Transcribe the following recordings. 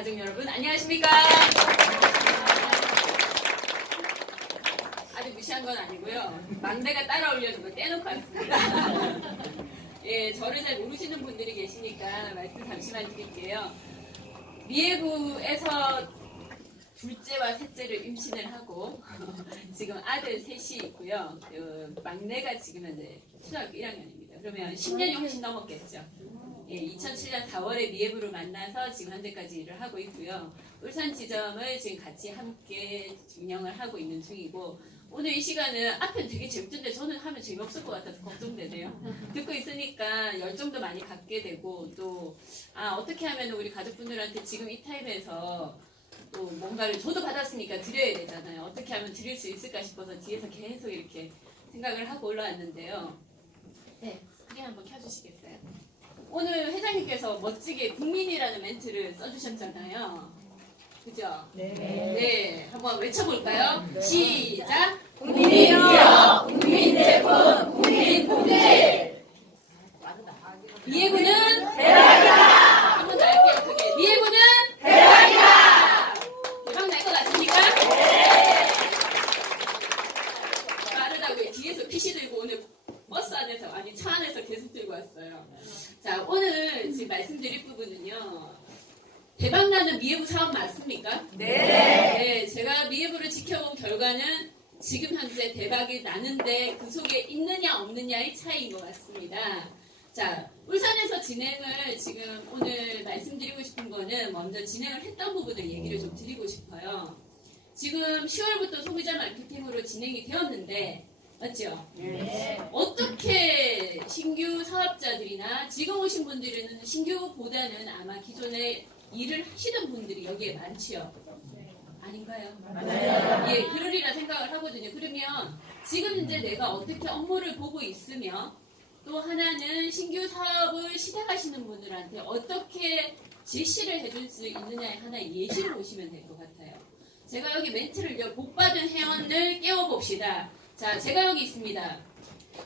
가족 여러분 안녕하십니까? 아주 무시한 건 아니고요. 막내가 따라 올려준 거 떼놓고 왔습니다. 예, 저를 잘 모르시는 분들이 계시니까 말씀 잠시만 드릴게요. 미애부에서 둘째와 셋째를 임신을 하고 지금 아들 셋이 있고요. 막내가 지금 현재 초등학교 1학년입니다. 그러면 10년이 훨씬 넘었겠죠. 예, 2007년 4월에 미애부를 만나서 지금 현재까지 일을 하고 있고요. 울산지점을 지금 같이 함께 운영을 하고 있는 중이고, 오늘 이 시간은 앞엔 되게 재밌던데 저는 하면 재미없을 것 같아서 걱정되네요. 듣고 있으니까 열정도 많이 갖게 되고, 또 어떻게 하면 우리 가족분들한테 지금 이 타임에서 또 뭔가를 저도 받았으니까 드려야 되잖아요. 어떻게 하면 드릴 수 있을까 싶어서 뒤에서 계속 이렇게 생각을 하고 올라왔는데요. 네, 스크린 한번 켜주시겠어요? 오늘 회장님께서 멋지게 국민이라는 멘트를 써주셨잖아요. 그죠? 네. 네, 한번 외쳐볼까요? 네. 시작! 국민기업, 국민제품, 국민복지! 미애부는 대박이다! 한 번 더 할게요, 크게. 미애부는 대박이다! 대박 날 것 같습니까? 네! 빠르다고요. 뒤에서 PC 들고 오늘 버스 안에서, 아니 차 안에서 계속 들고 왔어요. 자, 오늘 지금 말씀드릴 부분은요. 대박나는 미애부 사업 맞습니까? 네. 네. 제가 미애부를 지켜본 결과는 지금 현재 대박이 나는데 그 속에 있느냐 없느냐의 차이인 것 같습니다. 자, 울산에서 진행을 지금 오늘 말씀드리고 싶은 거는 먼저 진행을 했던 부분을 얘기를 좀 드리고 싶어요. 지금 10월부터 소비자 마케팅으로 진행이 되었는데 맞죠? 네. 어떻게 신규 사업자들이나 지금 오신 분들은 신규보다는 아마 기존에 일을 하시던 분들이 여기에 많지요? 아닌가요? 맞아요. 예, 그러리라 생각을 하거든요. 그러면 지금 이제 내가 어떻게 업무를 보고 있으며 또 하나는 신규 사업을 시작하시는 분들한테 어떻게 제시를 해줄 수 있느냐의 하나의 예시를 보시면 될 것 같아요. 제가 여기 멘트를요, 복받은 회원을 깨워봅시다. 자, 제가 여기 있습니다.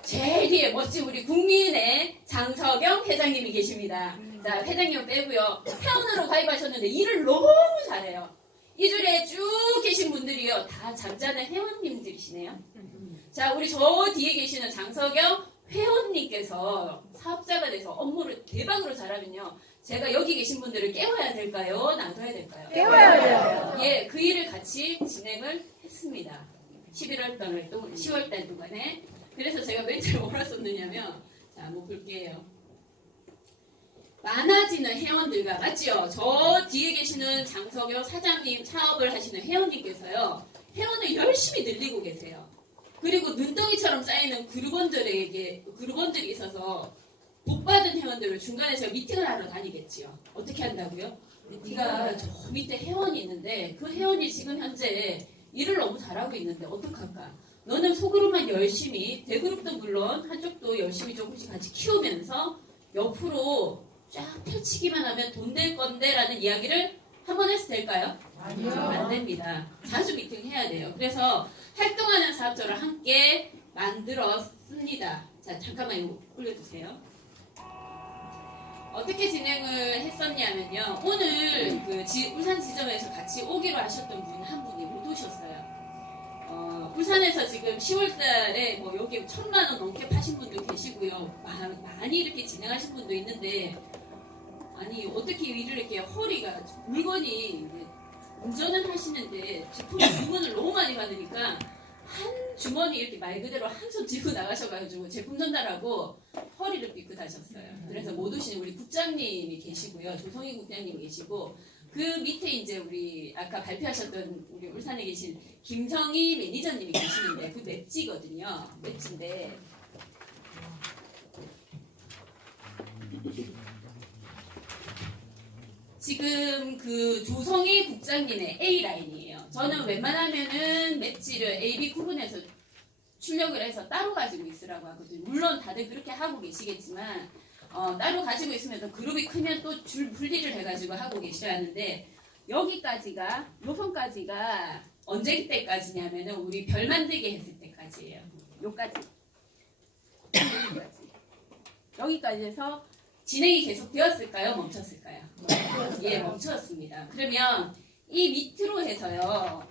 제일 뒤에 멋진 우리 국민의 장석영 회장님이 계십니다. 자, 회장님 빼고요. 회원으로 가입하셨는데 일을 너무 잘해요. 이 줄에 쭉 계신 분들이요. 다 잠자는 회원님들이시네요. 자, 우리 저 뒤에 계시는 장석영 회원님께서 사업자가 돼서 업무를 대박으로 잘하면요. 제가 여기 계신 분들을 깨워야 될까요? 놔둬야 될까요? 깨워야 돼요. 예, 그 일을 같이 진행을 했습니다. 11월 달 동안, 10월 달 동안에. 그래서 제가 멘트를 뭐라 썼느냐면, 자, 한번 볼게요. 많아지는 회원들과, 맞지요? 저 뒤에 계시는 장석영 사장님 사업을 하시는 회원님께서요, 회원을 열심히 늘리고 계세요. 그리고 눈덩이처럼 쌓이는 그룹원들이 있어서 복받은 회원들을 중간에 제가 미팅을 하러 다니겠지요. 어떻게 한다고요? 네가 저 밑에 회원이 있는데 그 회원이 지금 현재 일을 너무 잘하고 있는데 어떡할까? 너는 소그룹만 열심히, 대그룹도 물론 한쪽도 열심히 조금씩 같이 키우면서 옆으로 쫙 펼치기만 하면 돈 될 건데 라는 이야기를 한번 해도 될까요? 아니요. 안 됩니다. 자주 미팅해야 돼요. 그래서 활동하는 사업자를 함께 만들었습니다. 자, 잠깐만 이거 올려주세요. 어떻게 진행을 했었냐면요. 오늘 그 울산 지점에서 같이 오기로 하셨던 분 한 분이 못 오셨어요. 울산에서 지금 10월달에 뭐 여기 1,000만원 넘게 파신 분도 계시고요. 많이 이렇게 진행하신 분도 있는데, 아니 어떻게 일을 이렇게 허리가 물건이 운전을 하시는데 제품 주문을 너무 많이 받으니까 한 주머니 이렇게 말 그대로 한 손 쥐고 나가셔가지고 제품 전달하고 허리를 삐끗하셨어요. 그래서 못 오시는 우리 국장님이 계시고요. 조성희 국장님이 계시고, 그 밑에 이제 우리 아까 발표하셨던 우리 울산에 계신 김성희 매니저님이 계시는데 그 맵지거든요. 맵지인데 지금 그 조성희 국장님의 A라인이에요. 저는 웬만하면은 맵지를 AB 구분해서 출력을 해서 따로 가지고 있으라고 하거든요. 물론 다들 그렇게 하고 계시겠지만 따로 가지고 있으면 또 그룹이 크면 또 줄 분리를 해가지고 하고 계셔야 하는데, 여기까지가 요선까지가 언제 때까지냐면은 우리 별 만들기 했을 때까지예요. 여기까지 여기까지 해서 진행이 계속 되었을까요? 멈췄을까요? 예, 멈췄습니다. 그러면 이 밑으로 해서요.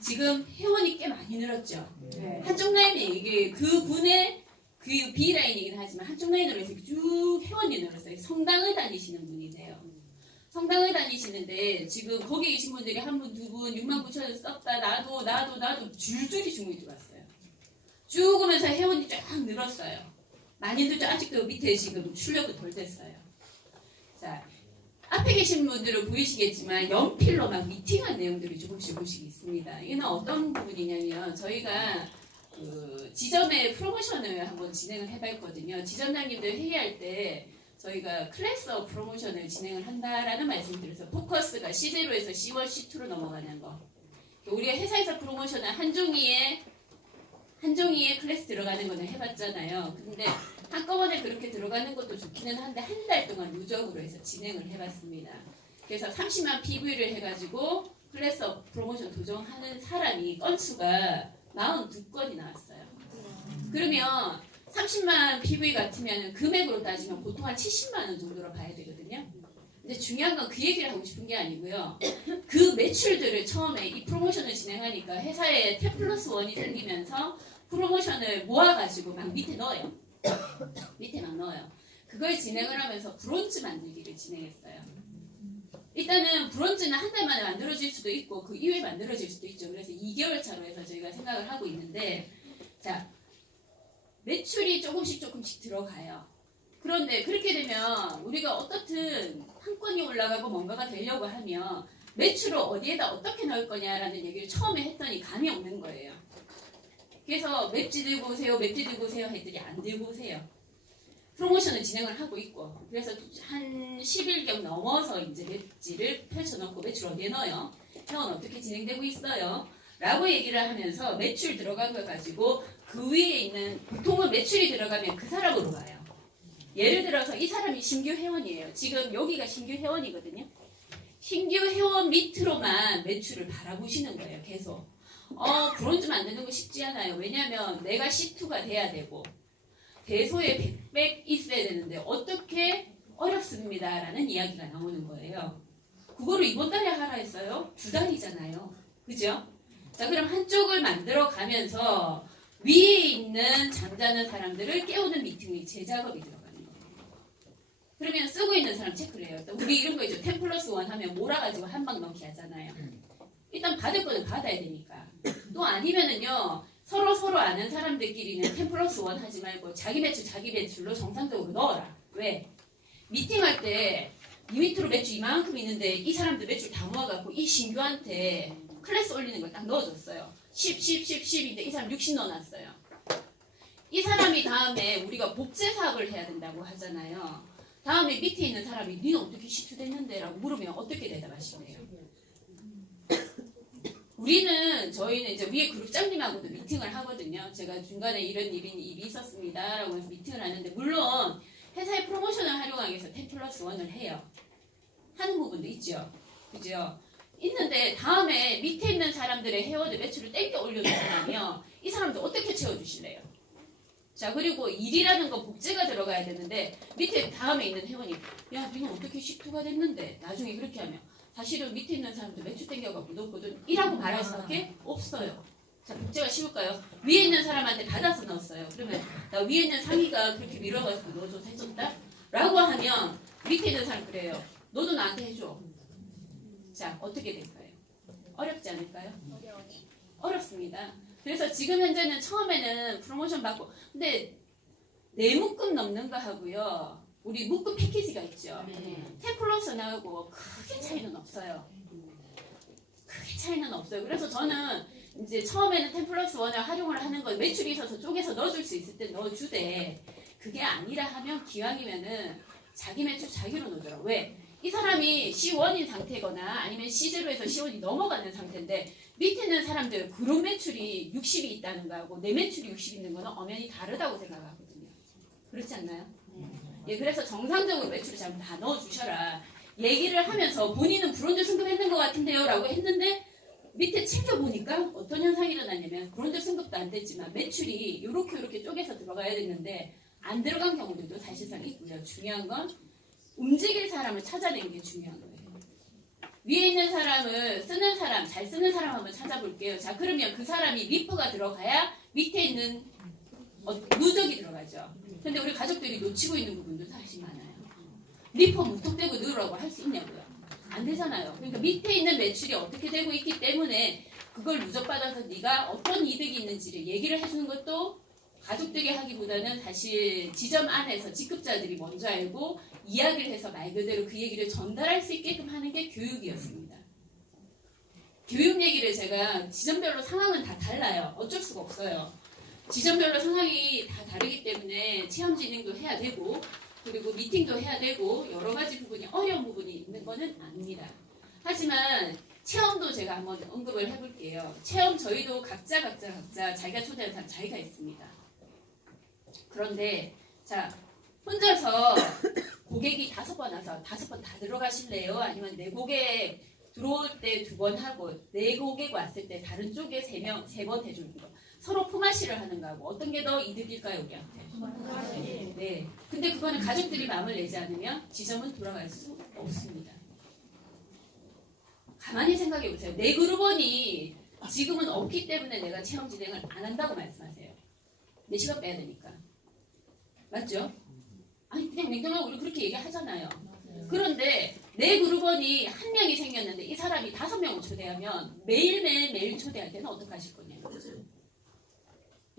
지금 회원이 꽤 많이 늘었죠. 한쪽 라인이 이게 그 군의 그 B라인이긴 하지만 한쪽 라인으로 해서 쭉 회원이 늘었어요. 성당을 다니시는 분이세요. 성당을 다니시는데 지금 거기 계신 분들이 한 분, 두 분, 6만 9천 원 썼다. 나도 줄줄이 주문이 들어왔어요. 쭉 오면서 회원이 쫙 늘었어요. 많이들 아직도 밑에 지금 출력이 덜 됐어요. 자, 앞에 계신 분들은 보이시겠지만 연필로 막 미팅한 내용들이 조금씩 있습니다. 이는 어떤 부분이냐면 저희가 그 지점의 프로모션을 한번 진행을 해봤거든요. 지점장님들 회의할 때 저희가 클래스업 프로모션을 진행을 한다라는 말씀드려서 포커스가 C0에서 C1, C2로 넘어가는 거. 우리가 회사에서 프로모션을 한 종이에 클래스 들어가는 거는 해봤잖아요. 근데 한꺼번에 그렇게 들어가는 것도 좋기는 한데 한 달 동안 누적으로 해서 진행을 해봤습니다. 그래서 30만 PV를 해가지고 클래스업 프로모션 도전하는 사람이 건수가 42건이 나왔어요. 그러면 30만 PV 같으면 금액으로 따지면 보통 한 70만 원 정도로 봐야 되거든요. 근데 중요한 건 그 얘기를 하고 싶은 게 아니고요. 그 매출들을 처음에 이 프로모션을 진행하니까 회사에 10+1이 생기면서 프로모션을 모아가지고 막 밑에 넣어요. 밑에 막 넣어요. 그걸 진행을 하면서 브론즈 만들기를 진행했어요. 일단은 브론즈는 한 달 만에 만들어질 수도 있고 그 이후에 만들어질 수도 있죠. 그래서 2개월 차로 해서 저희가 생각을 하고 있는데 자 매출이 조금씩 들어가요. 그런데 그렇게 되면 우리가 어떻든 한 건이 올라가고 뭔가가 되려고 하면 매출을 어디에다 어떻게 넣을 거냐라는 얘기를 처음에 했더니 감이 없는 거예요. 그래서 맵지 들고 오세요 했더니 안 들고 오세요. 프로모션을 진행을 하고 있고 그래서 한 10일경 넘어서 이제 맵지를 펼쳐놓고 매출 어디에 넣어요? 회원 어떻게 진행되고 있어요? 라고 얘기를 하면서 매출 들어간 걸 가지고 그 위에 있는 보통은 매출이 들어가면 그 사람으로 가요. 예를 들어서 이 사람이 신규 회원이에요. 지금 여기가 신규 회원이거든요. 신규 회원 밑으로만 매출을 바라보시는 거예요. 계속. 브론즈 만드는 거 쉽지 않아요. 왜냐하면 내가 C2가 돼야 되고 대소에 100 있어야 되는데 어떻게 어렵습니다 라는 이야기가 나오는 거예요. 그거를 이번 달에 하라 했어요? 2달이잖아요. 그죠? 자 그럼 한쪽을 만들어 가면서 위에 있는 잠자는 사람들을 깨우는 미팅이 제 작업이 들어가는 거예요. 그러면 쓰고 있는 사람 체크를 해요. 우리 이런 거 있죠. 10+1 하면 몰아가지고 한 방 넣기 하잖아요. 일단 받을 거는 받아야 되니까. 또 아니면은요. 서로 아는 사람들끼리는 10+1 하지 말고 자기 매출로 정상적으로 넣어라. 왜? 미팅할 때 이 밑으로 매출 이만큼 있는데 이 사람들 매출 다 모아갖고 이 신규한테 클래스 올리는 걸 딱 넣어줬어요. 10인데 이 사람 60 넣어놨어요. 이 사람이 다음에 우리가 복제 사업을 해야 된다고 하잖아요. 다음에 밑에 있는 사람이 니는 어떻게 시투됐는데? 라고 물으면 어떻게 대답하시나요? 저희는 이제 위에 그룹장님하고도 미팅을 하거든요. 제가 중간에 이런 일이 있었습니다. 라고 해서 미팅을 하는데, 물론 회사의 프로모션을 활용하기 위해서 10+1을 해요. 하는 부분도 있죠. 그죠? 있는데, 다음에 밑에 있는 사람들의 회원의 매출을 땡겨 올려주시면, 이 사람들 어떻게 채워주실래요? 자, 그리고 일이라는 건 복제가 들어가야 되는데, 밑에 다음에 있는 회원이, 야, 너는 어떻게 C2가 됐는데? 나중에 그렇게 하면, 사실은 밑에 있는 사람들 매출 땡겨갖고 넣었거든. 이라고 말할 수밖에 없어요. 자, 복제가 쉬울까요? 위에 있는 사람한테 받아서 넣었어요. 그러면 나 위에 있는 상의가 그렇게 밀어가지고 넣어줘서 해줬다? 라고 하면 밑에 있는 사람 그래요. 너도 나한테 해줘. 자, 어떻게 될까요? 어렵지 않을까요? 어렵습니다. 그래서 지금 현재는 처음에는 프로모션 받고 근데 내 묶음 넘는 거 하고요. 우리 묶음 패키지가 있죠. 10+1하고 크게 차이는 없어요. 크게 차이는 없어요. 그래서 저는 이제 처음에는 10+1을 활용을 하는 건 매출이 있어서 쪼개서 넣어줄 수 있을 때 넣어주되 그게 아니라 하면 기왕이면은 자기 매출 자기로 넣어줘라. 왜? 이 사람이 C1인 상태거나 아니면 C0에서 C1이 넘어가는 상태인데 밑에 있는 사람들 그룹 매출이 60이 있다는 거하고 내 매출이 60 있는 거는 엄연히 다르다고 생각하거든요. 그렇지 않나요? 예, 그래서 정상적으로 매출을 잘 다 넣어주셔라. 얘기를 하면서 본인은 브론즈 승급했는 것 같은데요? 라고 했는데 밑에 챙겨보니까 어떤 현상이 일어났냐면 브론즈 승급도 안 됐지만 매출이 이렇게 쪼개서 들어가야 됐는데 안 들어간 경우들도 사실상 있고요. 중요한 건 움직일 사람을 찾아내는 게 중요한 거예요. 위에 있는 사람을 쓰는 사람, 잘 쓰는 사람 한번 찾아볼게요. 자, 그러면 그 사람이 리프가 들어가야 밑에 있는 누적이 들어가죠. 근데 우리 가족들이 놓치고 있는 부분도 사실 많아요. 리프 무턱대고 넣으라고 할 수 있냐고요. 안 되잖아요. 그러니까 밑에 있는 매출이 어떻게 되고 있기 때문에 그걸 누적받아서 네가 어떤 이득이 있는지를 얘기를 해주는 것도 가족들이 하기보다는 사실 지점 안에서 직급자들이 먼저 알고 이야기를 해서 말 그대로 그 얘기를 전달할 수 있게끔 하는 게 교육이었습니다. 교육 얘기를 제가 지점별로 상황은 다 달라요. 어쩔 수가 없어요. 지점별로 상황이 다 다르기 때문에 체험 진행도 해야 되고 그리고 미팅도 해야 되고 여러 가지 부분이 어려운 부분이 있는 거는 아닙니다. 하지만 체험도 제가 한번 언급을 해볼게요. 체험 저희도 각자 자기가 초대한 사람 자기가 있습니다. 그런데 자 혼자서 고객이 5번 와서 5번 다 들어가실래요? 아니면 내 고객 들어올 때 2번 하고 내 고객 왔을 때 다른 쪽에 3번 해주는 거 서로 품앗이를 하는 거하고 어떤 게 더 이득일까요 우리한테? 네. 근데 그거는 가족들이 마음을 내지 않으면 지점은 돌아갈 수 없습니다. 가만히 생각해 보세요. 내 그룹원이 지금은 없기 때문에 내가 체험 진행을 안 한다고 말씀하세요. 내 시간 빼야 되니까. 맞죠? 아니 그냥 냉정하고 우리 그렇게 얘기하잖아요. 그런데 내 그룹원이 1명이 생겼는데 이 사람이 5명을 초대하면 매일 초대할 때는 어떡하실 거냐는 거죠.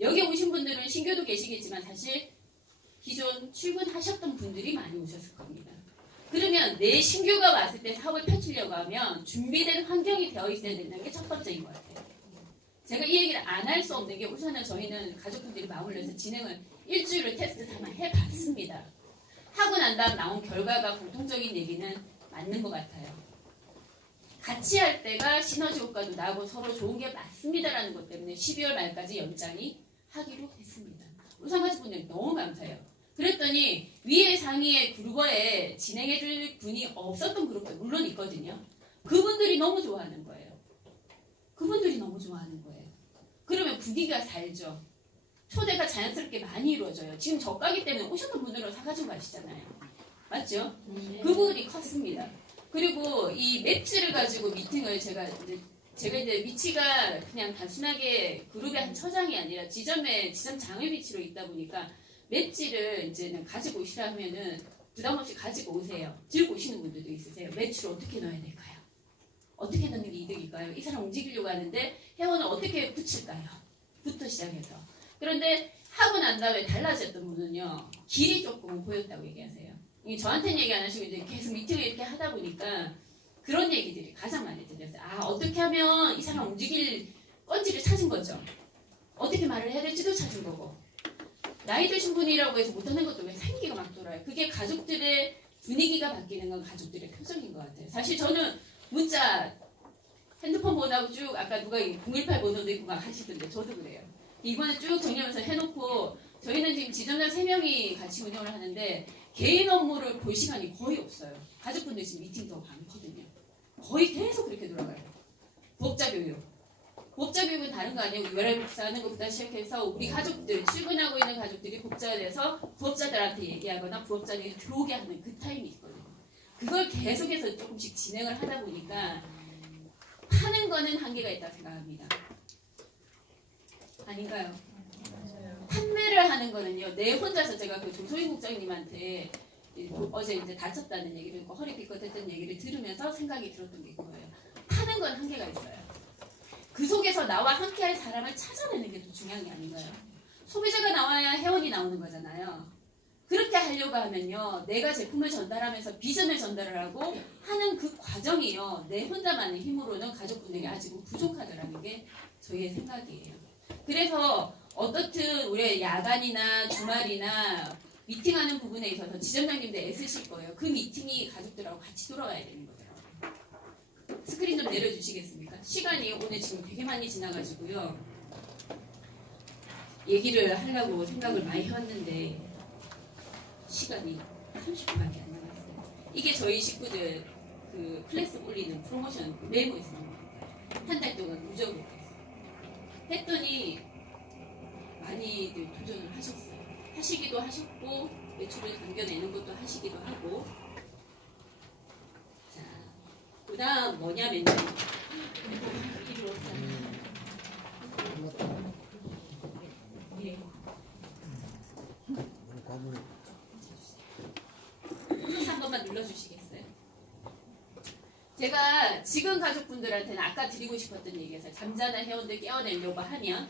여기 오신 분들은 신규도 계시겠지만 사실 기존 출근하셨던 분들이 많이 오셨을 겁니다. 그러면 내 신규가 왔을 때 사업을 펼치려고 하면 준비된 환경이 되어 있어야 된다는 게 첫 번째인 것 같아요. 제가 이 얘기를 안 할 수 없는 게 우선은 저희는 가족분들이 마음을 내서 진행을 일주일을 테스트 삼아 해봤습니다. 하고 난 다음 나온 결과가 공통적인 얘기는 맞는 것 같아요. 같이 할 때가 시너지 효과도 나고 서로 좋은 게 맞습니다라는 것 때문에 12월 말까지 연장이 하기로 했습니다. 우선 가족분들 너무 감사해요. 그랬더니 위에 상위에 그룹에 진행해줄 분이 없었던 그룹도 물론 있거든요. 그분들이 너무 좋아하는 거예요. 그분들이 너무 좋아하는 거예요. 그러면 분위기가 살죠. 초대가 자연스럽게 많이 이루어져요. 지금 저가기 때문에 오셨던 분들은 사가지고 가시잖아요. 맞죠? 그 부분이 컸습니다. 그리고 이 맵지를 가지고 미팅을 제가 이제 위치가 그냥 단순하게 그룹의 한 처장이 아니라 지점 장의 위치로 있다 보니까 맵지를 이제는 가지고 오시라 하면은 부담 없이 가지고 오세요. 들고 오시는 분들도 있으세요. 매출을 어떻게 넣어야 될까요? 어떻게 넣는 게 이득일까요? 이 사람 움직이려고 하는데 회원을 어떻게 붙일까요? 부터 시작해서. 그런데 하고 난 다음에 달라졌던 분은요. 길이 조금 보였다고 얘기하세요. 저한테는 얘기 안 하시고 이제 계속 미팅을 이렇게 하다 보니까 그런 얘기들이 가장 많이 들렸어요. 아, 어떻게 하면 이 사람 움직일 건지를 찾은 거죠. 어떻게 말을 해야 될지도 찾은 거고. 나이 드신 분이라고 해서 못하는 것도 왜 생기가 막 돌아요. 그게 가족들의 분위기가 바뀌는 건 가족들의 표정인 것 같아요. 사실 저는 문자, 핸드폰 번호하고 쭉 아까 누가 018 번호도 있고 막 하시던데 저도 그래요. 이번에 쭉 정리하면서 해놓고 저희는 지금 지점장 3명이 같이 운영을 하는데 개인 업무를 볼 시간이 거의 없어요. 가족분들 지금 미팅도 많거든요. 거의 계속 그렇게 돌아가요. 부업자 교육. 부업자 교육은 다른 거 아니에요. URL 복사하는 것부터 시작해서 우리 가족들, 출근하고 있는 가족들이 복사가 돼서 부업자들한테 얘기하거나 부업자들이 들어오게 하는 그 타임이 있거든요. 그걸 계속해서 조금씩 진행을 하다 보니까 파는 거는 한계가 있다고 생각합니다. 아닌가요? 판매를 하는 거는요. 내 혼자서 제가 그 조소희 국장님한테 어제 이제 다쳤다는 얘기를 듣고 허리 삐끗했던 얘기를 들으면서 생각이 들었던 게 그거예요. 파는 건 한계가 있어요. 그 속에서 나와 함께할 사람을 찾아내는 게 더 중요한 게 아닌가요? 소비자가 나와야 회원이 나오는 거잖아요. 그렇게 하려고 하면요. 내가 제품을 전달하면서 비전을 전달을 하고 하는 그 과정이요. 내 혼자만의 힘으로는 가족분들이 아직은 부족하더라는 게 저희의 생각이에요. 그래서 어떻든 우리 야간이나 주말이나 미팅하는 부분에 있어서 지점장님들 애쓰실 거예요. 그 미팅이 가족들하고 같이 돌아가야 되는 거더라고요. 스크린 좀 내려주시겠습니까? 시간이 오늘 지금 되게 많이 지나가지고요. 얘기를 하려고 생각을 많이 해왔는데 시간이 30분밖에 안 남았어요. 이게 저희 식구들 그 클래스 올리는 프로모션 메모 있습니다. 한 달 동안 무적으로 했더니 많이들 도전을 하셨어요. 하시기도 하셨고 매출을 당겨내는 것도 하시기도 하고. 자, 그 다음 뭐냐면요. 이리 오잖아. 예. 한 번만 눌러주시겠어요? 제가 지금 가족분들한테는 아까 드리고 싶었던 얘기에서 잠자는 회원들 깨워내려고 하면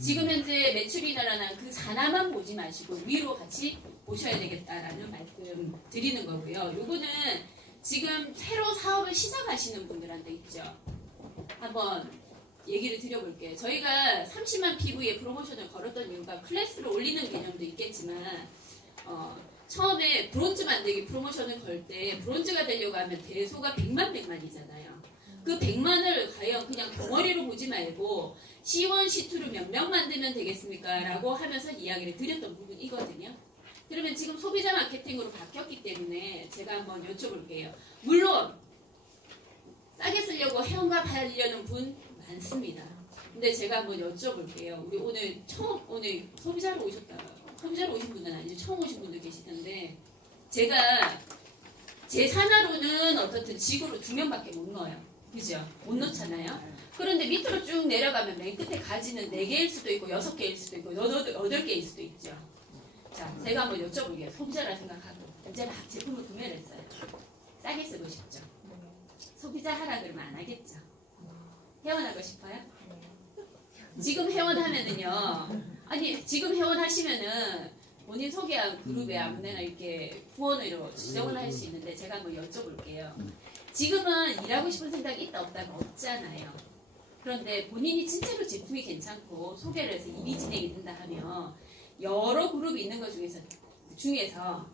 지금 현재 매출이 늘어난 그 산화만 보지 마시고 위로 같이 보셔야 되겠다라는 말씀 드리는 거고요. 요거는 지금 새로 사업을 시작하시는 분들한테 있죠. 한번 얘기를 드려볼게요. 저희가 30만 PV의 프로모션을 걸었던 이유가 클래스를 올리는 개념도 있겠지만 처음에 브론즈 만들기 프로모션을 걸 때 브론즈가 되려고 하면 대소가 100만이잖아요. 그 100만을 과연 그냥 덩어리로 보지 말고 C1, C2를 몇 명 만들면 되겠습니까? 라고 하면서 이야기를 드렸던 부분이거든요. 그러면 지금 소비자 마케팅으로 바뀌었기 때문에 제가 한번 여쭤볼게요. 물론 싸게 쓰려고 회원가입하려는 분 많습니다. 근데 제가 한번 여쭤볼게요. 우리 오늘 소비자로 오신 분은 아니죠. 처음 오신 분도 계시던데 제가 제 산하로는 어떻든 직으로 2명밖에 못 넣어요. 그죠? 못 넣잖아요. 그런데 밑으로 쭉 내려가면 맨 끝에 가지는 4개일 수도 있고 6개일 수도 있고 8개일 수도 있죠. 자, 제가 한번 여쭤볼게요. 소비자라 생각하고 이제 막 제품을 구매를 했어요. 싸게 쓰고 싶죠. 소비자 하라 그러면 안 하겠죠. 회원하고 싶어요? 지금 회원하면은요. 아니 지금 회원하시면은 본인 소개한 그룹에 아무데나 이렇게 후원으로 지정을 할 수 있는데 제가 한번 여쭤볼게요. 지금은 일하고 싶은 생각이 있다 없다가 없잖아요. 그런데 본인이 진짜로 제품이 괜찮고 소개를 해서 일이 진행이 된다 하면 여러 그룹이 있는 것 중에서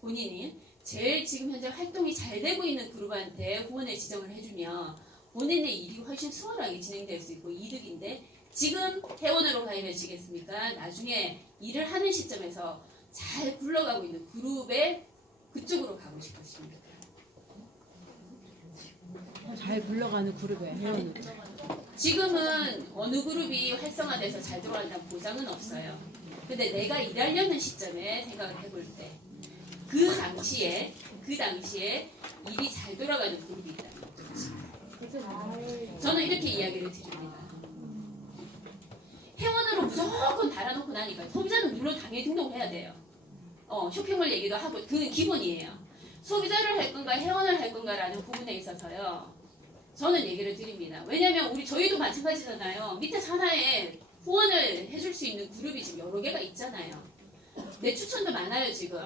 본인이 제일 지금 현재 활동이 잘 되고 있는 그룹한테 후원을 지정을 해주면 본인의 일이 훨씬 수월하게 진행될 수 있고 이득인데 지금 회원으로 가입하시겠습니까? 나중에 일을 하는 시점에서 잘 굴러가고 있는 그룹에 그쪽으로 가고 싶으십니까? 잘 굴러가는 그룹에 회원으로. 지금은 어느 그룹이 활성화돼서 잘 들어간다는 보장은 없어요. 근데 내가 일하려는 시점에 생각을 해볼 때 그 당시에 일이 잘 돌아가는 그룹이 있다는 거죠. 저는 이렇게 이야기를 드립니다. 회원으로 무조건 달아놓고 나니까 소비자는 물론 당연히 등록해야 돼요. 쇼핑몰 얘기도 하고 그건 기본이에요. 소비자를 할 건가 회원을 할 건가라는 부분에 있어서요. 저는 얘기를 드립니다. 왜냐하면 저희도 마찬가지잖아요. 밑에 산하에 후원을 해줄 수 있는 그룹이 지금 여러 개가 있잖아요. 내 추천도 많아요 지금.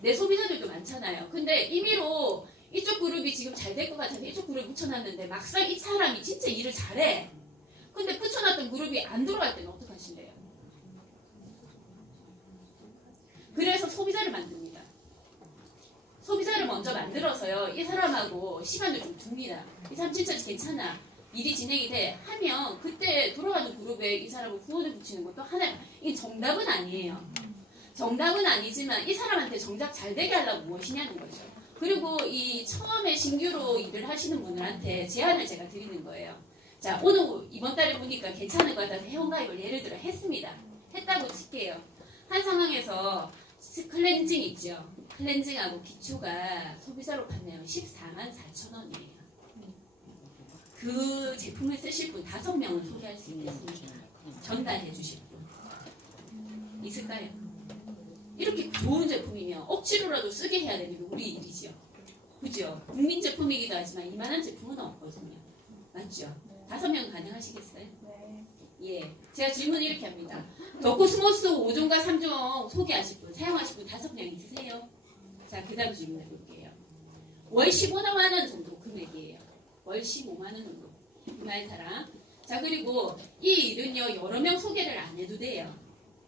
내 소비자들도 많잖아요. 근데 임의로 이쪽 그룹이 지금 잘 될 것 같아서 이쪽 그룹 붙여놨는데 막상 이 사람이 진짜 일을 잘해. 근데 붙여놨던 그룹이 안 들어갈 때는 어떡하실래요? 그래서 소비자를 만듭니다. 소비자를 먼저 만들어서요. 이 사람하고 시간을 좀 둡니다. 이 사람 진짜 괜찮아. 일이 진행이 돼. 하면 그때 돌아가는 그룹에 이 사람을 후원을 붙이는 것도 하나의 이 정답은 아니에요. 정답은 아니지만 이 사람한테 정작 잘 되게 하려면 무엇이냐는 거죠. 그리고 이 처음에 신규로 일을 하시는 분들한테 제안을 제가 드리는 거예요. 자, 오늘 이번 달에 보니까 괜찮은 것 같아서 회원가입을 예를 들어 했습니다. 했다고 칠게요. 한 상황에서 클렌징 있죠. 클렌징하고 기초가 소비자로 판매하면 144,400원이에요. 그 제품을 쓰실 분 5명을 소개할 수 있겠습니까? 전달해 주실 분 있을까요? 이렇게 좋은 제품이면 억지로라도 쓰게 해야 되는 게 우리 일이죠. 그죠? 국민 제품이기도 하지만 이만한 제품은 없거든요. 맞죠? 5명 가능하시겠어요? 네. 예. 제가 질문을 이렇게 합니다. 더코스모스 5종과 3종 소개하실 분, 사용하실 분 5명 있으세요? 자, 그 다음 질문 해볼게요. 월 15만 원 정도 금액이에요. 월 15만 원 정도. 이만한 사람. 자, 그리고 이 일은요, 여러 명 소개를 안 해도 돼요.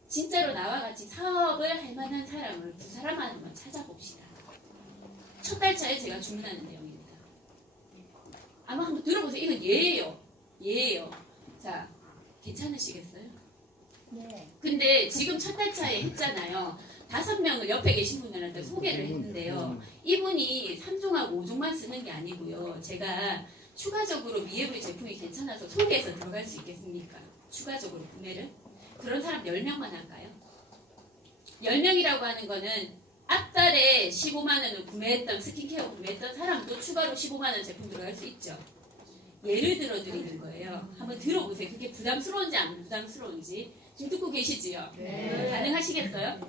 진짜로 나와 같이 사업을 할 만한 사람을 2사람만 한번 찾아봅시다. 첫 달차에 제가 주문하는 내용입니다. 아마 한번 들어보세요. 이건 예예요. 자, 괜찮으시겠어요? 네. 근데 지금 첫 달차에 했잖아요. 5명을 옆에 계신 분들한테 소개를 했는데요. 이분이 3종하고 5종만 쓰는 게 아니고요. 제가 추가적으로 미예부 제품이 괜찮아서 소개해서 들어갈 수 있겠습니까? 추가적으로 구매를? 그런 사람 10명만 할까요? 10명이라고 하는 거는 앞달에 15만 원을 구매했던 스킨케어 구매했던 사람도 추가로 15만 원 제품 들어갈 수 있죠. 예를 들어 드리는 거예요. 한번 들어보세요. 그게 부담스러운지 안 부담스러운지. 지금 듣고 계시지요? 네. 가능하시겠어요?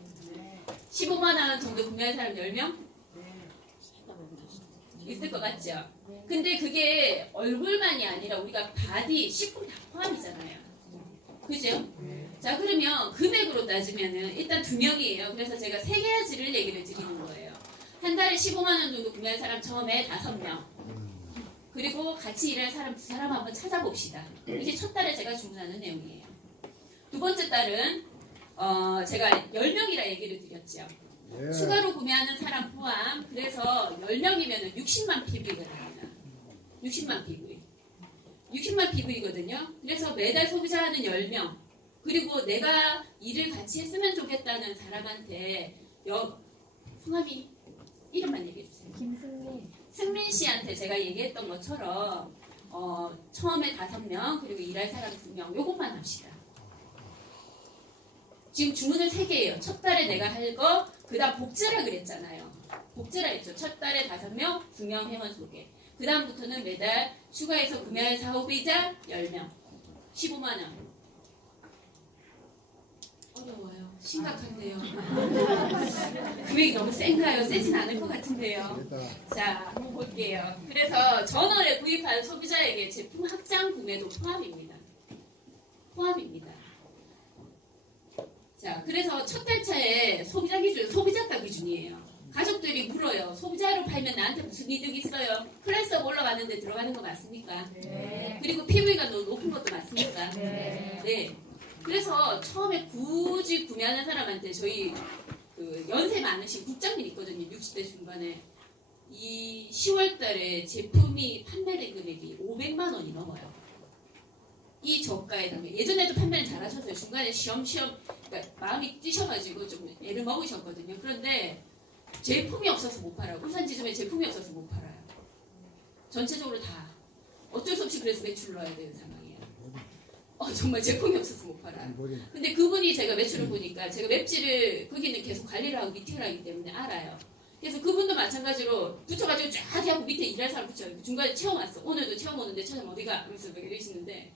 15만 원 정도 구매한 사람 10명? 있을 것 같죠? 근데 그게 얼굴만이 아니라 우리가 바디, 식품 다 포함이잖아요. 그죠? 자, 그러면 금액으로 따지면은 일단 2명이에요. 그래서 제가 3가지를 얘기를 드리는 거예요. 한 달에 15만 원 정도 구매한 사람 처음에 5명. 그리고 같이 일할 사람 2사람 한번 찾아봅시다. 이게 첫 달에 제가 주문하는 내용이에요. 두 번째 달은 제가 10명이라 얘기를 드렸죠. 예. 추가로 구매하는 사람 포함. 그래서 10명이면 60만 PV가 됩니다. 60만 PV. 60만 PV거든요. 그래서 매달 소비자하는 10명. 그리고 내가 일을 같이 했으면 좋겠다는 사람한테 성함이 이름만 얘기해 주세요. 김승민. 승민 씨한테 제가 얘기했던 것처럼 처음에 5명 그리고 일할 사람 2명 요것만 합시다. 지금 주문은 3개예요. 첫 달에 내가 할 거, 그 다음 복제라 그랬잖아요. 복제라 했죠. 첫 달에 5명, 2명 회원 소개. 그 다음부터는 매달 추가해서 구매할 사업이자 10명. 15만 원. 어려워요. 심각한데요. 금액이 너무 센가요? 세진 않을 것 같은데요. 자, 한번 볼게요. 그래서 전월에 구입한 소비자에게 제품 확장 구매도 포함입니다. 포함입니다. 자, 그래서 첫 달차에 소비자 기준, 소비자가 기준이에요. 가족들이 물어요. 소비자로 팔면 나한테 무슨 이득이 있어요? 클래스업 올라가는데 들어가는 거 맞습니까? 네. 그리고 PV가 높은 것도 맞습니까? 네. 네. 그래서 처음에 굳이 구매하는 사람한테 저희 그 연세 많으신 국장님 있거든요. 60대 중반에. 이 10월 달에 제품이 판매된 금액이 500만 원이 넘어요. 이 저가에 담겨. 예전에도 판매를 잘하셨어요. 중간에 시험시험 그러니까 마음이 뛰셔가지고 좀 애를 먹으셨거든요. 그런데 제품이 없어서 못 팔아요. 울산 지점에 제품이 없어서 못 팔아요. 전체적으로 다 어쩔 수 없이 그래서 매출 넣어야 되는 상황이에요. 정말 제품이 없어서 못 팔아요. 근데 그분이 제가 매출을 보니까 제가 맵지를 거기는 계속 관리를 하고 미팅을 하기 때문에 알아요. 그래서 그분도 마찬가지로 붙여가지고 쫙 하고 밑에 일할 사람 붙여요. 중간에 체험 왔어. 오늘도 체험 오는데 체험 어디가? 하면서 이러시는데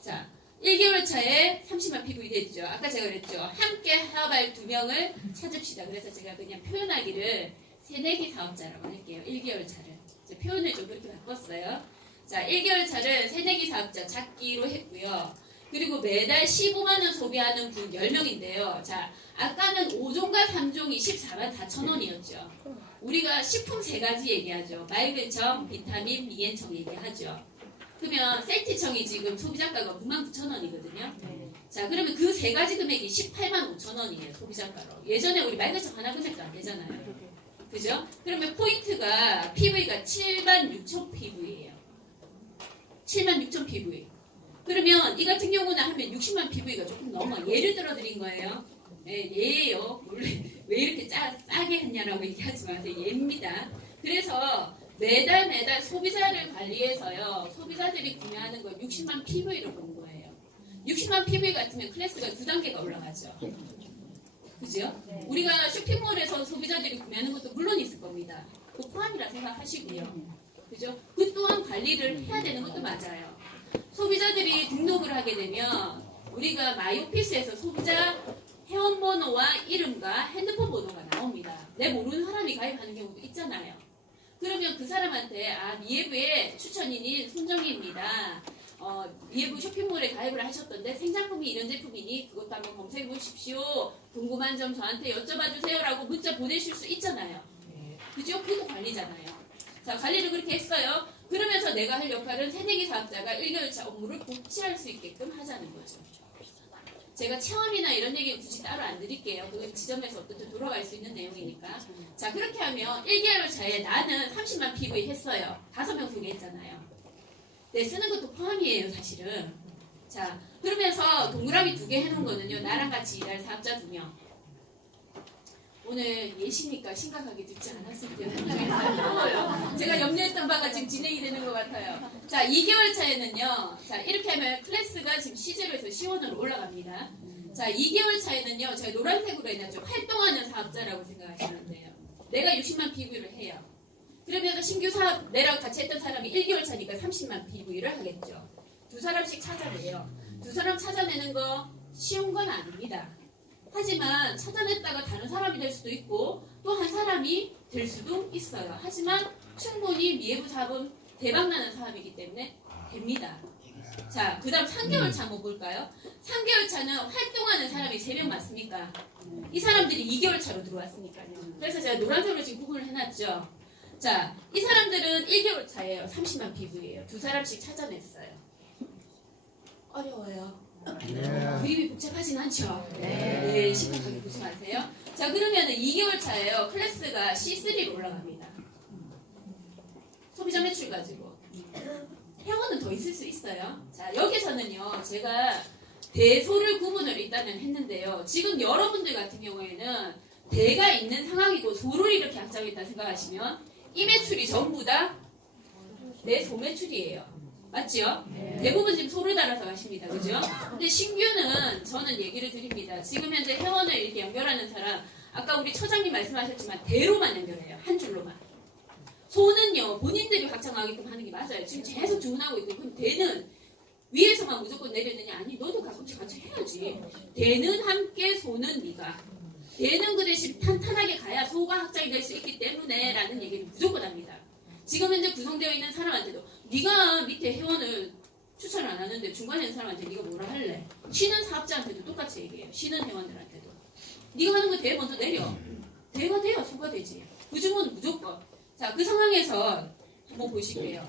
자 1개월 차에 30만 PV 됐죠. 아까 제가 그랬죠. 함께 협업할 2명을 찾읍시다. 그래서 제가 그냥 표현하기를 새내기 사업자라고 할게요. 1개월 차를. 표현을 좀 그렇게 바꿨어요. 자, 1개월 차를 새내기 사업자 찾기로 했고요. 그리고 매달 15만 원 소비하는 분 10명인데요. 자, 아까는 5종과 3종이 14만 4천 원이었죠. 우리가 식품 3가지 얘기하죠. 맑은청, 비타민, 미엔청 얘기하죠. 그러면 세트청이 지금 소비자가가 99,000원이거든요. 자, 그러면 그 3가지 금액이 18만 5천 원이에요. 소비자가로. 예전에 우리 맑은청 하나 금액도 안 되잖아요. 그죠? 그러면 포인트가 PV가 76,000 PV예요. 76,000 PV. 그러면 이 같은 경우는 하면 60만 PV가 조금 넘어. 예를 들어 드린 거예요. 네, 예예요. 원래 왜 이렇게 싸게 했냐라고 얘기하지 마세요. 예입니다. 그래서 매달 소비자를 관리해서요. 소비자들이 구매하는 거 60만 PV를 보는 거예요. 60만 PV 같으면 클래스가 2단계가 올라가죠. 그죠? 우리가 쇼핑몰에서 소비자들이 구매하는 것도 물론 있을 겁니다. 그 포함이라 생각하시고요. 그죠? 그 또한 관리를 해야 되는 것도 맞아요. 소비자들이 등록을 하게 되면 우리가 마이오피스에서 소비자 회원번호와 이름과 핸드폰 번호가 나옵니다. 내 모르는 사람이 가입하는 경우도 있잖아요. 그러면 그 사람한테 미예부의 추천인인 손정희입니다. 미예부 쇼핑몰에 가입을 하셨던데 생장품이 이런 제품이니 그것도 한번 검색해 보십시오. 궁금한 점 저한테 여쭤봐 주세요라고 문자 보내실 수 있잖아요. 그죠? 그것도 관리잖아요. 자, 관리를 그렇게 했어요. 그러면서 내가 할 역할은 새내기 사업자가 1개월차 업무를 복지할 수 있게끔 하자는 거죠. 제가 체험이나 이런 얘기는 굳이 따로 안 드릴게요. 그건 지점에서 어떻게 돌아갈 수 있는 내용이니까. 자, 그렇게 하면 1개월 차에 나는 30만 PV 했어요. 5명 소개했잖아요. 내 쓰는 것도 포함이에요, 사실은. 자, 그러면서 동그라미 2개 해놓은 거는요. 나랑 같이 일할 사업자 2명. 오늘 예시니까 심각하게 듣지 않았을 때 한명이 다 어려워요. 제가 염려했던 바가 대화가 지금 진행이 되는 것 같아요. 자, 2개월 차에는요. 자, 이렇게 하면 클래스가 지금 C0에서 C1으로 올라갑니다. 자, 2개월 차에는요. 제가 노란색으로 해놨죠. 활동하는 사업자라고 생각하시면 돼요. 내가 60만 PV를 해요. 그러면 신규 사업, 내랑 같이 했던 사람이 1개월 차니까 30만 PV를 하겠죠. 두 사람씩 찾아내요. 두 사람 찾아내는 거 쉬운 건 아닙니다. 하지만 찾아냈다가 다른 사람이 될 수도 있고 또 한 사람이 될 수도 있어요. 하지만 충분히 미해부 사업은 대박나는 사업이기 때문에 됩니다. 자, 그 다음 3개월 차 한번 볼까요? 3개월 차는 활동하는 사람이 3명 맞습니까? 이 사람들이 2개월 차로 들어왔으니까요. 그래서 제가 노란색으로 지금 구분을 해놨죠. 자, 이 사람들은 1개월 차예요. 30만 PV예요. 두 사람씩 찾아냈어요. 어려워요. 그림이 복잡하진 않죠? 네, 심각하게 보지 마세요. 자, 그러면은 2개월 차예요. 클래스가 C3로 올라갑니다. 소비자 매출 가지고. 회원은 더 있을 수 있어요. 자, 여기서는요, 제가 대소를 구분을 일단은 했는데요. 지금 여러분들 같은 경우에는 대가 있는 상황이고 소를 이렇게 확장했다 생각하시면 이 매출이 전부 다 내 소매출이에요. 맞죠? 대부분 지금 소를 달아서 가십니다. 그죠? 근데 신규는 저는 얘기를 드립니다. 지금 현재 회원을 이렇게 연결하는 사람, 아까 우리 처장님 말씀하셨지만 대로만 연결해요. 한 줄로만. 소는요, 본인들이 확장하게끔 하는 게 맞아요. 지금 계속 주문하고 있고, 그럼 대는 위에서만 무조건 내렸느냐? 아니, 너도 가끔씩 같이 해야지. 대는 함께, 소는 네가. 대는 그 대신 탄탄하게 가야 소가 확장이 될 수 있기 때문에 라는 얘기를 무조건 합니다. 지금 현재 구성되어 있는 사람한테도 네가 밑에 회원을 추천을 안 하는데 중간에 있는 사람한테 네가 뭐라 할래? 쉬는 사업자한테도 똑같이 얘기해요. 쉬는 회원들한테도. 네가 하는 거 대 먼저 내려. 대가 돼야 소가 되지. 그 주문은 무조건. 자, 그 상황에서 한번 보실게요.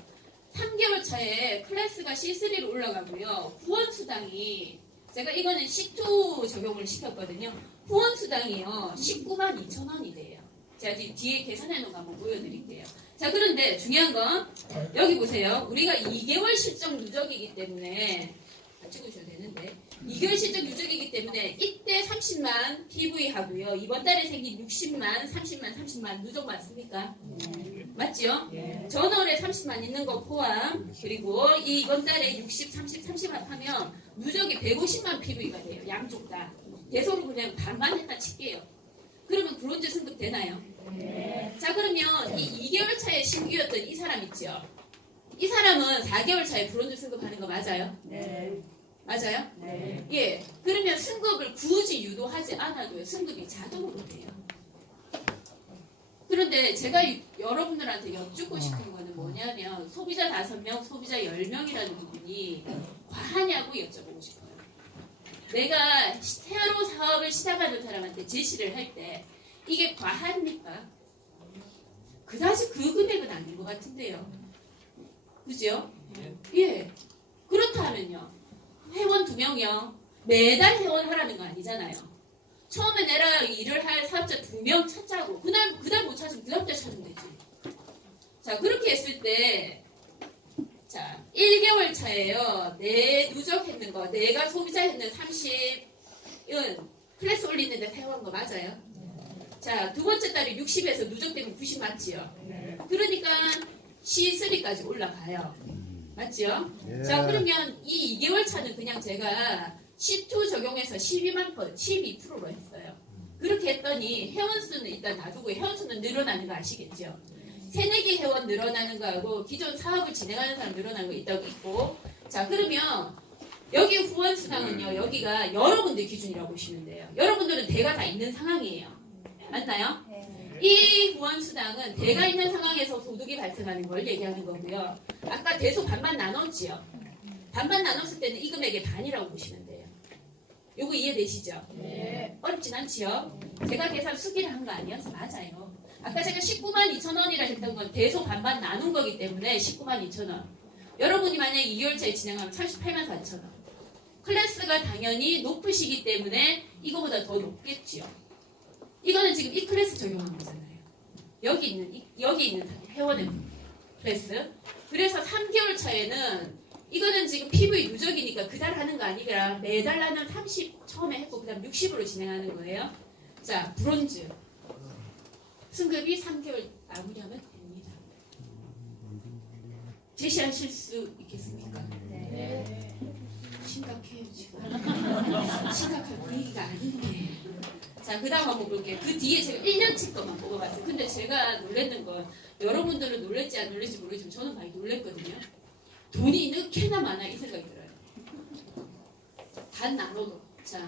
3개월 차에 클래스가 C3로 올라가고요. 후원수당이 제가 이거는 C2 적용을 시켰거든요. 후원수당이요. 19만 2천 원이 돼요. 제가 뒤에 계산해 놓은 거 한번 보여드릴게요. 자, 그런데 중요한 건 여기 보세요. 우리가 2개월 실적 누적이기 때문에 찍으셔도 되는데 2개월 실적 누적이기 때문에 이때 30만 PV 하고요. 이번 달에 생긴 60만, 30만 누적 맞습니까? 맞죠? 전월에 30만 있는 거 포함 그리고 이번 달에 60, 30만 하면 누적이 150만 PV가 돼요. 양쪽 다. 대소로 그냥 반반 했다 칠게요. 그러면 브론즈 승급 되나요? 자, 그러면 이 2개월 차에 신규였던 이 사람 있죠? 이 사람은 4개월 차에 브론즈 승급하는 거 맞아요? 맞아요? 예. 그러면 승급을 굳이 유도하지 않아도요. 승급이 자동으로 돼요. 그런데 제가 여러분들한테 여쭙고 싶은 거는 뭐냐면 소비자 5명, 소비자 10명이라는 부분이 과하냐고 여쭤보고 싶어요. 내가 새로 사업을 시작하는 사람한테 제시를 할 때 이게 과합니까? 그다지 그 금액은 아닌 것 같은데요. 그죠? 예. 그렇다면요. 회원 2명이요. 매달 회원하라는 거 아니잖아요. 처음에 내가 일을 할 사업자 2명 찾자고 그날 못 찾으면 그 다음 달 찾으면 되지. 자, 그렇게 했을 때 자, 1개월 차에요. 내 누적했는 거, 내가 소비자 했는 30은 클래스 올리는데 사용한 거 맞아요? 자, 두 번째 달에 60에서 누적되면 90 맞지요? 그러니까 C3까지 올라가요. 맞지요? 자, 그러면 이 2개월 차는 그냥 제가 C2 적용해서 12%로 했어요. 그렇게 했더니 회원수는 일단 놔두고 회원수는 늘어나는 거 아시겠죠? 새내기 회원 늘어나는 거하고 기존 사업을 진행하는 사람 늘어나는 거 있고 자, 그러면 여기 후원수당은요. 여기가 여러분들 기준이라고 보시면 돼요. 여러분들은 대가 다 있는 상황이에요. 맞나요? 이 후원수당은 대가 있는 상황에서 소득이 발생하는 걸 얘기하는 거고요. 아까 대소 반반 나눴지요? 반반 나눴을 때는 이 금액의 반이라고 보시면 돼요. 요거 이해되시죠? 어렵진 않지요? 제가 계산 수기를 한 거 아니어서 맞아요. 아까 제가 19만 2천 원이라 했던 건 대소 반반 나눈 거기 때문에 19만 2천 원. 여러분이 만약에 2개월차에 진행하면 38만 4천 원. 클래스가 당연히 높으시기 때문에 이거보다 더 높겠지요. 이거는 지금 이 클래스 적용한 거잖아요. 여기 있는 회원의 클래스. 그래서 3개월 차에는 이거는 지금 PV 누적이니까 그달 하는 거 아니라 매달 하는 30 처음에 했고 그다음 60으로 진행하는 거예요. 자, 브론즈. 승급이 3개월 마무리하면 됩니다. 제시하실 수 있겠습니까? 심각해요 지금. 심각할 분위기가 아닌데. 자, 그 다음 한번 볼게요. 그 뒤에 제가 1년치 것만 뽑아봤어요. 근데 제가 놀랬는 건 여러분들은 놀랬지 안 놀랬지 모르지만 저는 많이 놀랬거든요. 돈이 이렇게나 많아 이 생각이 들어요. 반 나눠도. 자,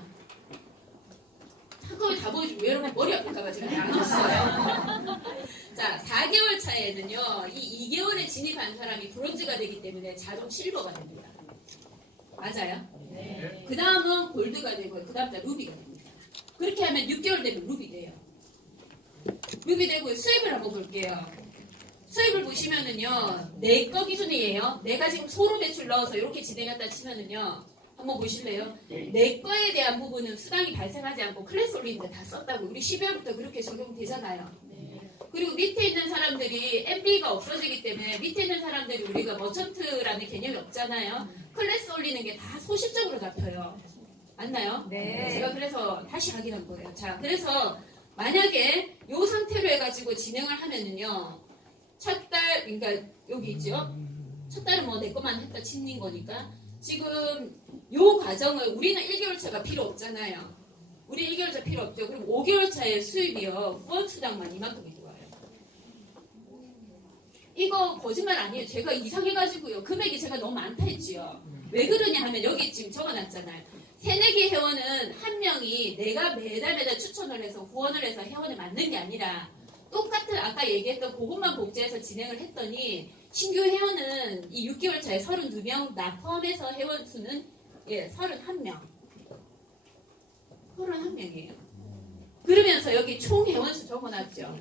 한꺼번에 다 보여주고 여러분 머리 아플까봐 제가 나눴어요. 자, 4개월 차에는요. 이 2개월에 진입한 사람이 브론즈가 되기 때문에 자동 실버가 됩니다. 맞아요? 네. 그 다음은 골드가 되고 그 다음 달 루비가 됩니다. 그렇게 하면 6개월 되면 루비 돼요. 루비 되고 수입을 한번 볼게요. 수입을 보시면은요. 내 거 기준이에요. 내가 지금 소로 매출 넣어서 이렇게 진행했다 치면은요. 한번 보실래요? 내 거에 대한 부분은 수당이 발생하지 않고 클래스 올리는데 다 썼다고. 우리 12월부터 그렇게 적용되잖아요. 그리고 밑에 있는 사람들이 MB가 없어지기 때문에 밑에 있는 사람들이 우리가 머천트라는 개념이 없잖아요. 클래스 올리는 게 다 소실적으로 잡혀요. 맞나요? 네. 제가 그래서 다시 확인한 거예요. 자, 그래서 만약에 이 상태로 해가지고 진행을 하면은요. 첫 달, 그러니까 여기 있죠? 첫 달은 뭐 내 것만 했다 치는 거니까 지금 요 과정을 우리는 1개월 차가 필요 없잖아요. 우리 1개월 차 필요 없죠. 그럼 5개월 차의 수입이요. 후원 수당만 이만큼이 들어와요. 이거 거짓말 아니에요. 제가 이상해가지고요. 금액이 제가 너무 많다 했지요. 왜 그러냐 하면 여기 지금 적어놨잖아요. 새내기 회원은 한 명이 내가 매달 추천을 해서 후원을 해서 회원을 만든 게 아니라 똑같은 아까 얘기했던 그것만 복제해서 진행을 했더니 신규 회원은 이 6개월 차에 32명 나 포함해서 회원 수는 31명. 31명이에요. 그러면서 여기 총 회원수 적어놨죠.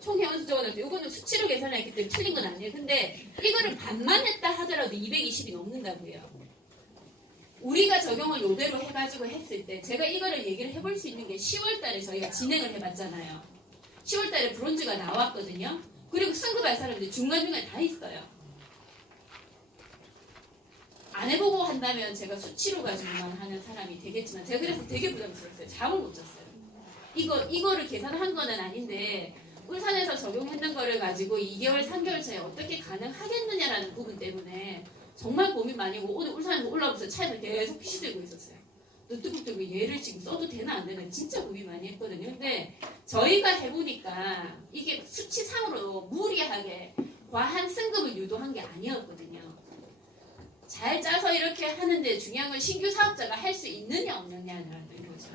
총 회원수 적어놨죠. 이거는 수치로 계산했기 때문에 틀린 건 아니에요. 근데 이거를 반만 했다 하더라도 220이 넘는다고요. 우리가 적용을 요대로 해가지고 했을 때 제가 이거를 얘기를 해볼 수 있는 게 10월 달에 저희가 진행을 해봤잖아요. 10월 달에 브론즈가 나왔거든요. 그리고 승급할 사람들이 중간중간에 다 있어요. 안 해보고 한다면 제가 수치로 가지고만 하는 사람이 되겠지만 제가 그래서 되게 부담스러웠어요. 잠을 못 잤어요. 이거를 계산한 건 아닌데 울산에서 적용했는 거를 가지고 2개월, 3개월 차에 어떻게 가능하겠느냐라는 부분 때문에 정말 고민 많이 하고 오늘 울산에서 올라오면서 차에서 계속 PC 들고 있었어요. 노트북 들고 얘를 지금 써도 되나 안 되나 진짜 고민 많이 했거든요. 근데 저희가 해보니까 이게 수치상으로 무리하게 과한 승급을 유도한 게 아니었거든요. 잘 짜서 이렇게 하는데 중요한 건 신규 사업자가 할 수 있느냐 없느냐라는 거죠.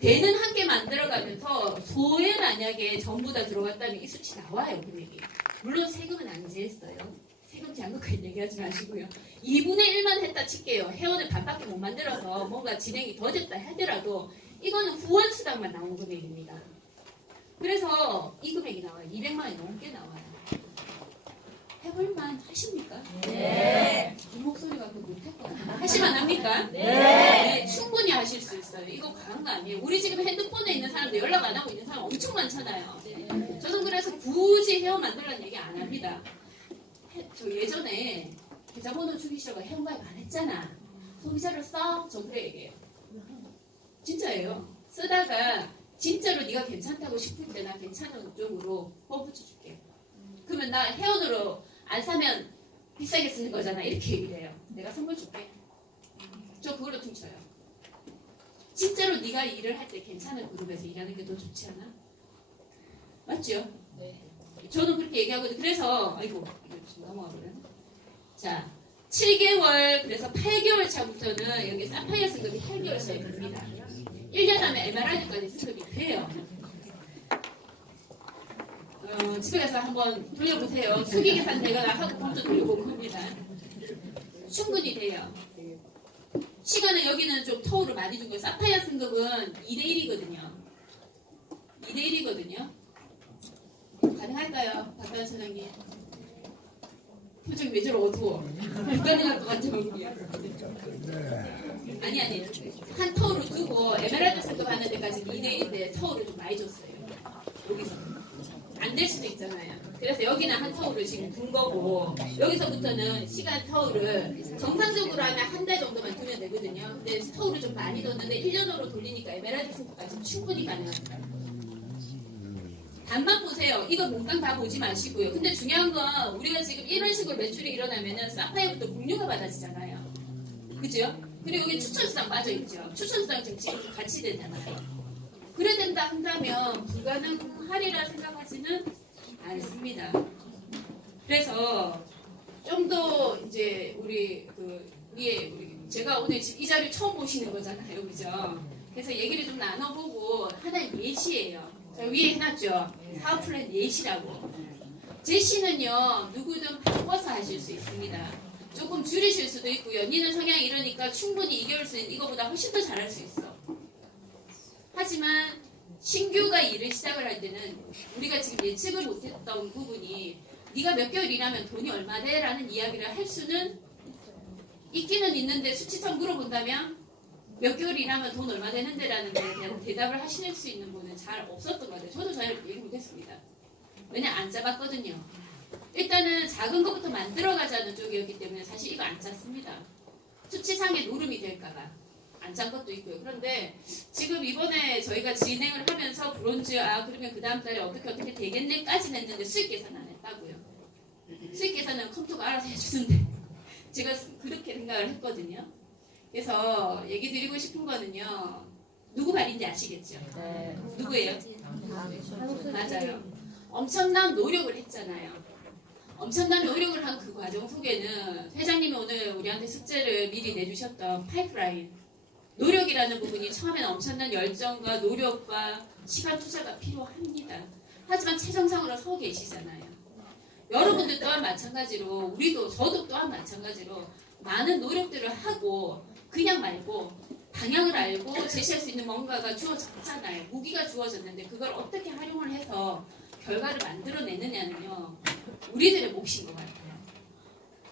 대는 함께 만들어가면서 소에 만약에 전부 다 들어갔다면 이 수치 나와요. 금액이. 물론 세금은 안 제했어요. 세금 장국까지 얘기하지 마시고요. 2분의 1만 했다 칠게요. 회원을 반밖에 못 만들어서 뭔가 진행이 더 됐다 하더라도 이거는 후원 수당만 나온 금액입니다. 그래서 이 금액이 나와요. 200만 원이 넘게 나와요. 해볼만 하십니까? 네. 이 목소리가 그 못할 것 같아요. 하실만 합니까? 네. 네. 충분히 하실 수 있어요. 이거 과한 거 아니에요. 우리 지금 핸드폰에 있는 사람도 연락 안 하고 있는 사람 엄청 많잖아요. 저는 그래서 굳이 회원 만들라는 얘기 안 합니다. 저 예전에 계좌번호 주기 싫어가 회원가입 안 했잖아. 소비자를 써? 저 그래 얘기해요. 진짜예요. 쓰다가 진짜로 네가 괜찮다고 싶을 때 나 괜찮은 쪽으로 뽑아줄게. 그러면 나 회원으로 안 사면 비싸게 쓰는 거잖아. 이렇게 얘기를 해요. 내가 선물 줄게. 저 그걸로 퉁쳐요. 진짜로 네가 일을 할 때 괜찮은 그룹에서 일하는 게 더 좋지 않아? 맞죠? 네. 저는 그렇게 얘기하거든요. 그래서 아이고 이거 좀 넘어가버렸네. 자, 7개월 그래서 8개월 차부터는 여기 사파이어 승급이 8개월 차에 됩니다. 1년 하면 에메랄드까지 승급이 돼요. 집에 가서 한번 돌려보세요. 수기 계산 내가 하고 먼저 돌려보고 합니다. 충분히 돼요. 시간은 여기는 좀 터울을 많이 준 거예요. 사파이어 승급은 2대1이거든요. 2대1이거든요. 가능할까요? 박관 사장님. 표정이 왜 저러 어두워. 불가능할 것 같아 보이고요. 아니 한 터울을 두고 에메랄드 승급 하는 데까지 2대1인데 터울을 좀 많이 줬어요. 여기서 안 될 수도 있잖아요. 그래서 여기는 한 터울을 지금 둔 거고 여기서부터는 시간 터울을 정상적으로 하면 한 달 정도만 두면 되거든요. 근데 터울을 좀 많이 뒀는데 1년으로 돌리니까 에메랄드 승급까지 충분히 가능합니다. 반만 보세요. 이거 몽땅 다 보지 마시고요. 근데 중요한 건 우리가 지금 이런 식으로 매출이 일어나면은 사파이어부터 공유가 받아지잖아요. 그죠? 그리고 여기 추천수당 빠져있죠. 추천수당 지금 같이 되잖아요. 그래야 된다 한다면 불가능하리라 생각하지는 않습니다. 그래서 좀 더 이제 우리 제가 오늘 이 자리 처음 보시는 거잖아요. 그죠? 그래서 얘기를 좀 나눠보고 하나의 예시예요. 자, 위에 해놨죠. 사업 플랜 예시라고. 제시는요, 누구든 바꿔서 하실 수 있습니다. 조금 줄이실 수도 있고요. 니는 성향이 이러니까 충분히 이겨올 수 있는 이거보다 훨씬 더 잘할 수 있어. 하지만 신규가 일을 시작을 할 때는 우리가 지금 예측을 못했던 부분이 네가 몇 개월 일하면 돈이 얼마 돼? 라는 이야기를 할 수는 있기는 있는데 수치상 물어본다면 몇 개월 일하면 돈 얼마 되는데 라는 거에 대한 대답을 하실 수 있는 분은 잘 없었던 것 같아요. 저도 잘 얘기 못했습니다. 왜냐 안 짜봤거든요. 일단은 작은 것부터 만들어가자는 쪽이었기 때문에 사실 이거 안 짰습니다. 수치상의 노름이 될까봐 안 짠 것도 있고요. 그런데 지금 이번에 저희가 진행을 하면서 브론즈 그러면 그 다음 달에 어떻게 되겠네까지는 했는데 수익 계산 안 했다고요. 수익 계산은 컴퓨터가 알아서 해주는데 제가 그렇게 생각을 했거든요. 그래서 얘기 드리고 싶은 거는요. 누구 말인지 아시겠죠? 네. 누구예요? 맞아요. 엄청난 노력을 했잖아요. 엄청난 노력을 한 그 과정 속에는 회장님이 오늘 우리한테 숙제를 미리 내주셨던 파이프라인 노력이라는 부분이 처음에는 엄청난 열정과 노력과 시간 투자가 필요합니다. 하지만 최정상으로 서 계시잖아요. 여러분들 또한 마찬가지로 저도 또한 마찬가지로 많은 노력들을 하고 그냥 말고 방향을 알고 제시할 수 있는 뭔가가 주어졌잖아요. 무기가 주어졌는데 그걸 어떻게 활용을 해서 결과를 만들어내느냐는요. 우리들의 몫인 것 같아요.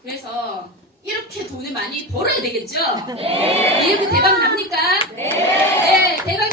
그래서 이렇게 돈을 많이 벌어야 되겠죠? 네. 이렇게 대박 납니까? 네. 네, 대박